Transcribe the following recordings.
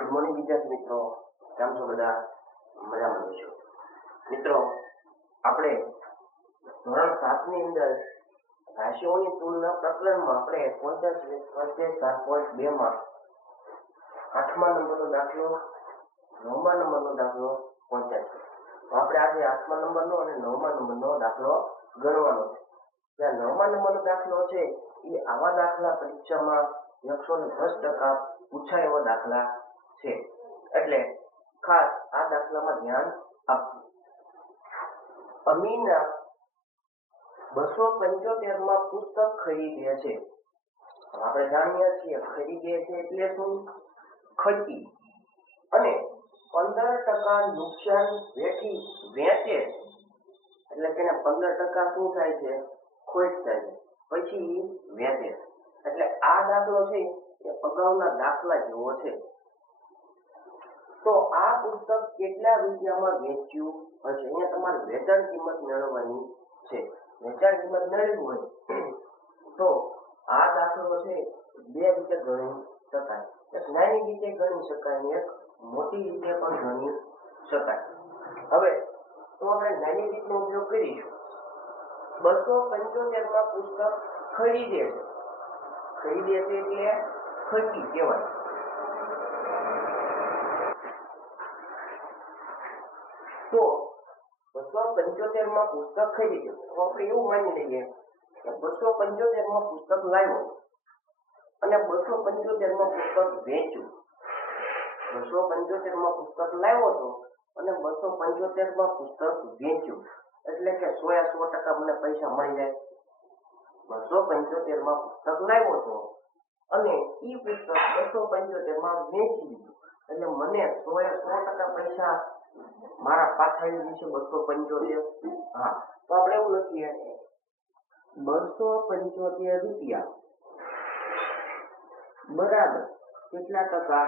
Good morning વિદ્યાર્થી મિત્રો, કેમ છો બધા? મજામાં છો મિત્રો? આપણે ધોરણ 7 ની અંદર રાશિઓની તુલના પ્રકરણમાં આપણે 7.2 માં 8મા નંબરનો દાખલો 9મા નંબરનો દાખલો પહોંચ્યા છે. તો આપણે આજે 8મા નંબરનો અને 9મા નંબરનો દાખલો ગણવાનો છે. જ્યાં 9મા નંબરનો દાખલો છે એ આવા દાખલા પરીક્ષામાં 110% પૂછાય એવા દાખલા છે, એટલે ખાસ આ દાખલામાં ધ્યાન આપવું. અમીના 275માં પુસ્તક ખરીદે છે. આપણે જાણીએ છીએ ખરીદે છે એટલે શું? ખરીદી અને 15% નુકસાન વેઠી વેચે એટલે કે 15% શું થાય છે? ખોટ થાય છે, પછી વેચે. એટલે આ દાખલો છે એ અગાઉના દાખલા જેવો છે. તો આ પુસ્તક કેટલા રૂપિયામાં વેચ્યું હશે? અહીંયા તમારે વેચાણ કિંમત મેળવવાની છે. વેચાણ કિંમત મેળવવી હોય તો આ દાખલો છે બે રીતે ગણી શકાય. એક નાની રીતે ગણી શકાય, એક મોટી રીતે પણ ગણી શકાય. હવે તો આપણે નાની રીતનો ઉપયોગ કરીશું. 275માં પુસ્તક ખરીદે છે. ખરીદે છે એટલે ખરીદી કહેવાય. તો 275માં પુસ્તક ખરીદે. તો આપણે એવું માની લઈએ કે 275માં પુસ્તક લાવ્યો અને 275માં પુસ્તક વેચ્યું. 275માં પુસ્તક લાવ્યો હતો અને 275માં પુસ્તક વેચ્યું, એટલે કે 100% મને પૈસા મળી જાય. 275માં પુસ્તક લાવ્યો હતો અને એ પુસ્તક 275માં વેચી દીધું, એટલે મને 100% પૈસા મારા પાછા આવી છે. 275. હા, તો આપણે એવું લખીએ 275 રૂપિયા બરાબર કેટલા ટકા?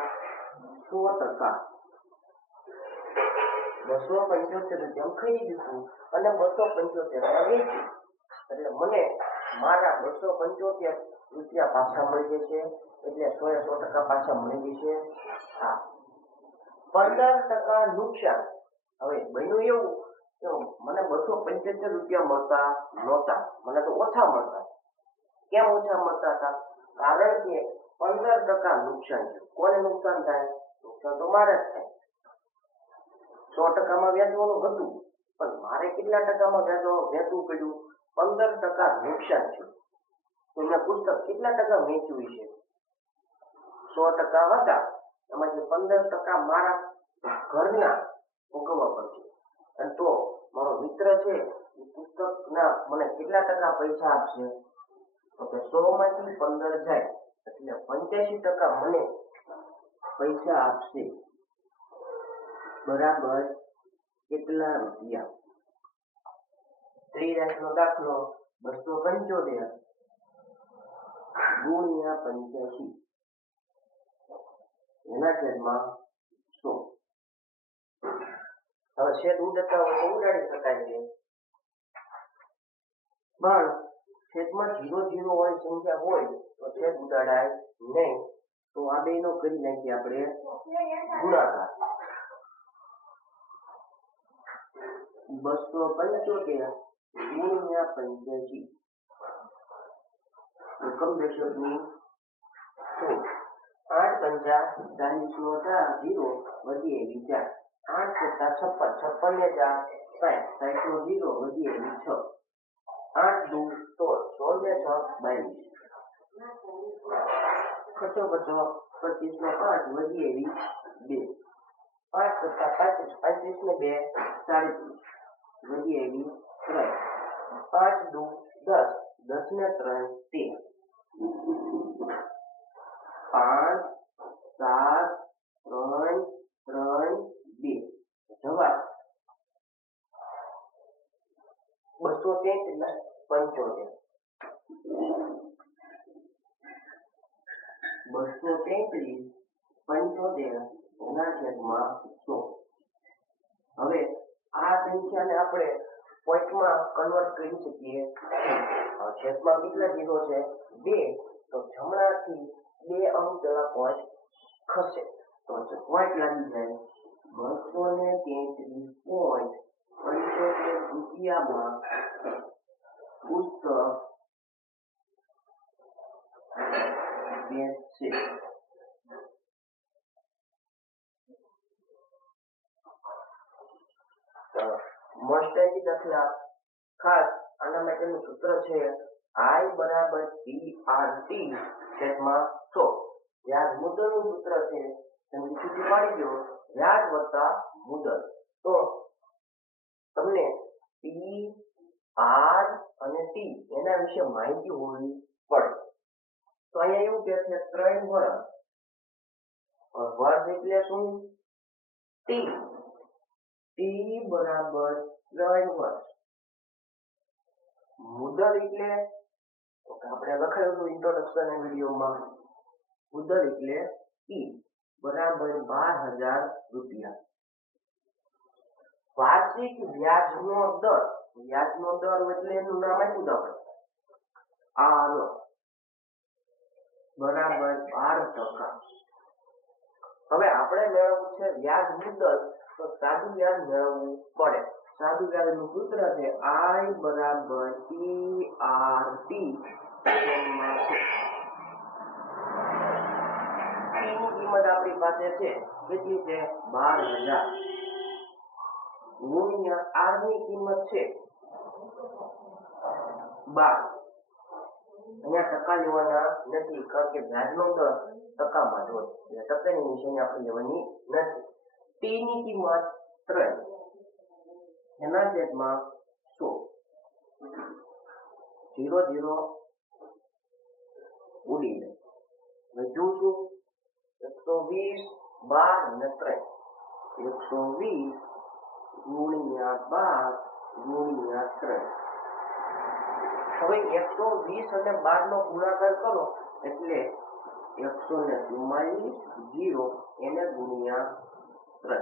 100%. 275 રૂપિયા ખરીદ્યું અને 275 વેચ્યું, એટલે મને મારા 275 રૂપિયા પાછા મળી જશે. એટલે 100% પાછા મળી જશે. હા, 15% નુકસાન. હવે બન્યું એવું કે મને 275 રૂપિયા મળતા નહોતા, મને તો ઓછા મળતા. કેમ ઓછા મળતા હતા? કારણ કે 15% નુકસાન છે. કોને નુકસાન થાય? નુકસાન તો મારે જ થાય. 100%માં વેચવાનું હતું, પણ મારે કેટલા ટકામાં વેચવું પડ્યું? 15% નુકસાન છે. તો મેં પુસ્તક કેટલા ટકા વેચ્યું છે? 100% હતા, એમાંથી 15% મારા ઘરના ભોગવવા પડશે. અને તો મારો મિત્ર છે એ પુસ્તકના મને કેટલા ટકા પૈસા આપશે? તો કે 100 માંથી 15 જાય એટલે 85% મને પૈસા આપશે. બરાબર કેટલા રૂપિયા? ત્રિરાશિનો દાખલો 275 ગુણ્યા 85 એના છેદમાં 100. હવે છેદ ઉડતા હોય તો ઉડાડી શકાય છે, પણ છેદમાં 0 વાળી સંખ્યા હોય તો છેદ ઉડાડાય નહીં. તો આ બેનો કરી નાખીએ આપણે ગુણાકાર. 275 ગુણ્યા 85 એકમ દશકની 8 પંચા 40 નો 4 0 વધી એવી 4. 8 + 56 56 ને 4 60 નો 0 વધી એવી 6. 8 દુ 16 16 ને 6 22. 25 નો 5 વધી એવી 2. 5 + 25 ને 2 37 વધી એવી 3. 5 દુ 10 10 ને 3 13. 5 7 3 3 2. જવાબ 275. 233 75 એના છેદમાં 100. હવે આ સંખ્યાને આપણે પોઈન્ટમાં કન્વર્ટ કરી શકીએ. છેદમાં કેટલા 0 છે? 2. તો જમણાથી 2 અંક પેલા પોઈન્ટ ખસે. તો તો પોઈન્ટ લાગી જાય 233.75 રૂપિયામાં પુસ્તક વેચશે. મોસ્ટલી દાખલા ખાસ આના માટેનું સૂત્ર છે I બરાબર PRT છેદમાં 100. વ્યાજ મુદ્દલનું સૂત્ર છે તમે છૂટી પાડી દો વ્યાજ વત્તા મુદ્દલ. તો તમને P R અને T એના વિશે માહિતી હોવી પડે. તો અહીંયા એવું કહે છે 3 વર્ષ. વર્ષ એટલે શું? T બરાબર 3 વર્ષ. મુદ્દલ એટલે આપણે લખાયું હતું ઇન્ટ્રોડક્શન ના વિડીયોમાં. મુદ્દલ એટલે E બરાબર 12,000 રૂપિયા. વાર્ષિક વ્યાજનો દર એટલે એનું નામ આપ્યું છે આપણે R બરાબર 12%. હવે આપણે મેળવવું છે વ્યાજ મુદ્દલ. તો સાદું વ્યાજ મેળવવું પડે. સાદું વ્યાજનું સૂત્ર છે I બરાબર PRT. ની કિંમત આપણી પાસે છે કેટલી છે 12,000 ગુણ્યા R ની કિંમત છે 12. અહીંયા ટકા લેવાના નથી કારણ કે વ્યાજનો દર ટકામાં જ હોય એટલે ટકાની નિશાની આપણે લેવાની નથી. T ની કિંમત 3 એના છેદમાં 100. 0 ઉડી જાય. વધુ શું 120 12 અને 3 120 ગુણ્યા 12 ગુણ્યા 3. હવે 120 અને 12 નો ગુણાકાર કરો એટલે 144 0 એને ગુણ્યા 3.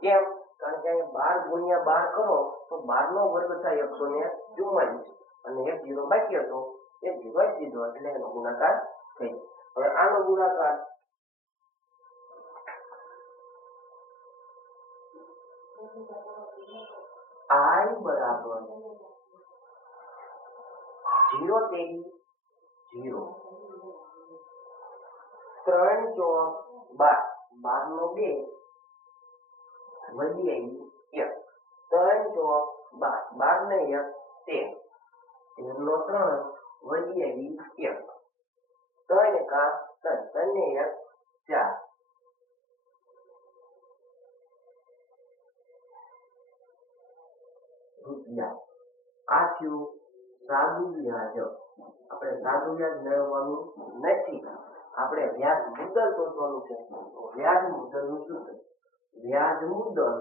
કેમ? કારણ કે 12 ગુણ્યા 12 કરો તો 12 નો વર્ગ થાય 144 અને એક 0 બાકી હતો એ 0 જ દીધો એટલે એનો ગુણાકાર થઈ. હવે આનો ગુણાકાર I બરાબર 0 તેરી 0 3 ચોક 12 નો 2 વધી આવી 1 3 ચોક 12 ને 1 13 નો 3 વધી આવી 1 3 એકા 3 ને 1 4 રૂપિયા. આ થયું સાદું વ્યાજ. આપણે સાદું વ્યાજ મેળવવાનું નથી, આપણે વ્યાજ મુદ્દલ શોધવાનું છે. વ્યાજ મુદ્દલનું સૂત્ર વ્યાજ મુદ્દલ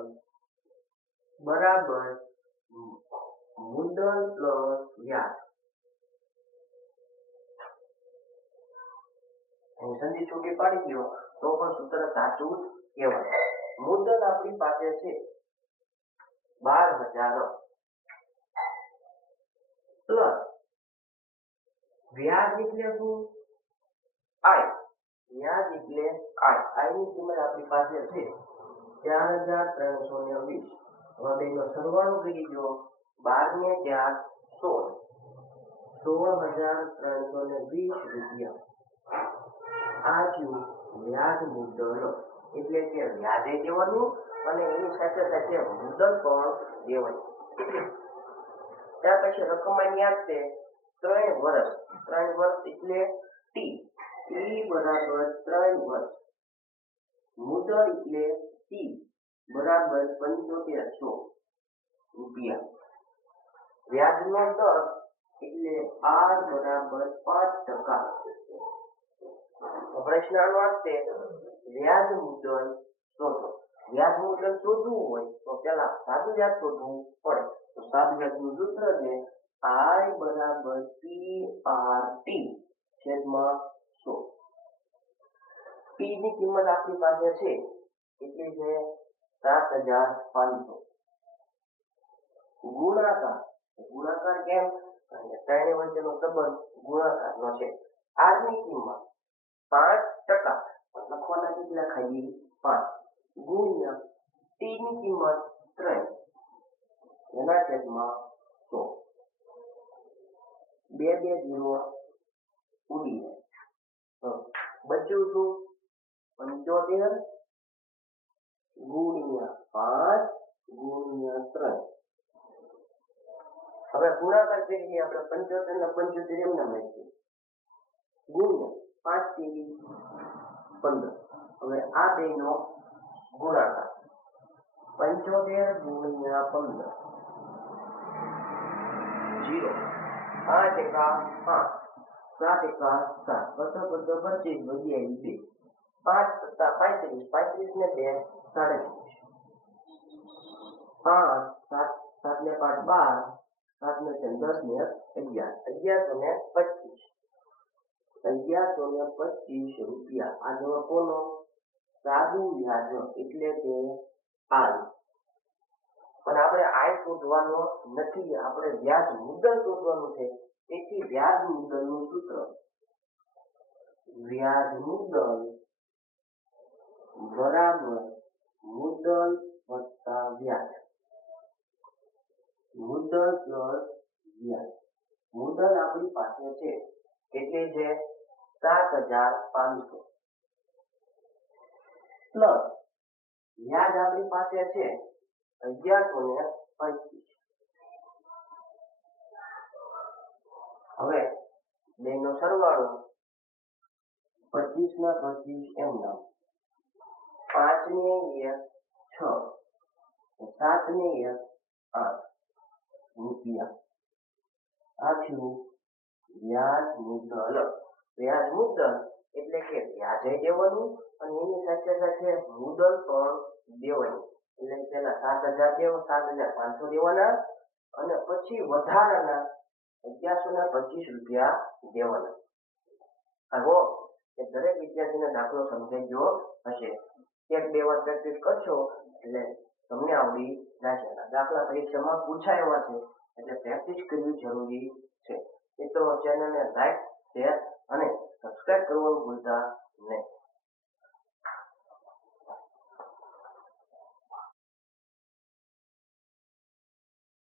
બરાબર મુદ્દલ પ્લસ વ્યાજ. સંધિ છૂટી પાડી દો તો પણ સૂત્ર સાચું જ કહેવાય. મુદ્દલ આપણી પાસે છે 12,000 પ્લસ વ્યાજ એટલે શું? I. વ્યાજ એટલે I ની કિંમત આપણી પાસે છે 4,320. હવે બેનો સરવાળો કરી દો 12 ને 4 16,320 રૂપિયા. આ થયું વ્યાજ મુદ્દલ. એટલે કે વ્યાજે દેવાનું અને એની સાથે સાથે મુદ્દલ પણ દેવાની. ત્યાર પછી રકમ યાદ છે 3 વર્ષ. 3 વર્ષ એટલે T બરાબર 3 વર્ષ. મુદ્દલ એટલે T બરાબર 7500 રૂપિયા. વ્યાજનો દર એટલે R બરાબર 5%. પ્રશ્ન આનો છે વ્યાજ મુદ્દલ શોધો. વ્યાજ મુદ્દલ શોધવું હોય તો પહેલા સાદું વ્યાજ શોધવું પડે. તો સાદું વ્યાજનું સૂત્ર છે I બરાબર PRT છેદમાં 100. P ની કિંમત આપણી પાસે છે કેટલી છે 7,500. ગુણાકાર કેમ? કારણ કે ત્રણેય વચ્ચેનો સંબંધ ગુણાકારનો છે. R ની કિંમત 5%. લખવાના કેટલા ખાલી 5 ગુણ્યા t ની કિંમત 3 એના છેદમાં 100 બે બે 0 ઉડી જાય બચ્યું શું 75 ગુણ્યા 5 ગુણ્યા 3 હવે ગુણાકાર કરીએ આપણે 75 ને 75 એમને મૂકીએ ગુણ્યા 5 તેરી 15 હવે આ બેનો ગુણાકાર 75 ગુણ્યા 15 0 8 એકા 5 7 એકા 7 25 25 5 + 35 ને 2 37 5 7 7 ને 5 12 7 ને 10 ને 11 1125 રૂપિયા આ જવાબ કોનો સાદું વ્યાજ એટલે કે આર પણ આપણે આય શોધવાનો નથી આપણે વ્યાજ મુદ્દલ શોધવાનું છે તેથી વ્યાજ મુદ્દલનું સૂત્ર વ્યાજ મુદ્દલ બરાબર મુદ્દલ વત્તા વ્યાજ મુદ્દલ પ્લસ વ્યાજ મુદ્દલ આપણી પાસે છે કેટલી છે 7500 પ્લસ વ્યાજ આપણી પાસે છે 1125 હવે બેનો સરવાળો 25 ના 25 એમ નામ 5 ને 1 6 7 ને 1 8 રૂપિયા આ થયું વ્યાજ મુદ્દલ એટલે કે વ્યાજે દેવાનું અને એની સાથે સાથે મુદ્દલ પણ દેવાની એટલે પેલા 7000 દેવો 7500 દેવાના અને પછી વધારાના 1125 રૂપિયા દેવાના આવો કે દરેક વિદ્યાર્થીને દાખલો સમજાઈ ગયો હશે એક બે વાર પ્રેક્ટિસ કરશો એટલે તમને આવડી જશે દાખલા પરીક્ષામાં પૂછાય એવા છે એટલે પ્રેક્ટિસ કરવી જરૂરી છે મિત્રો ચેનલને લાઈક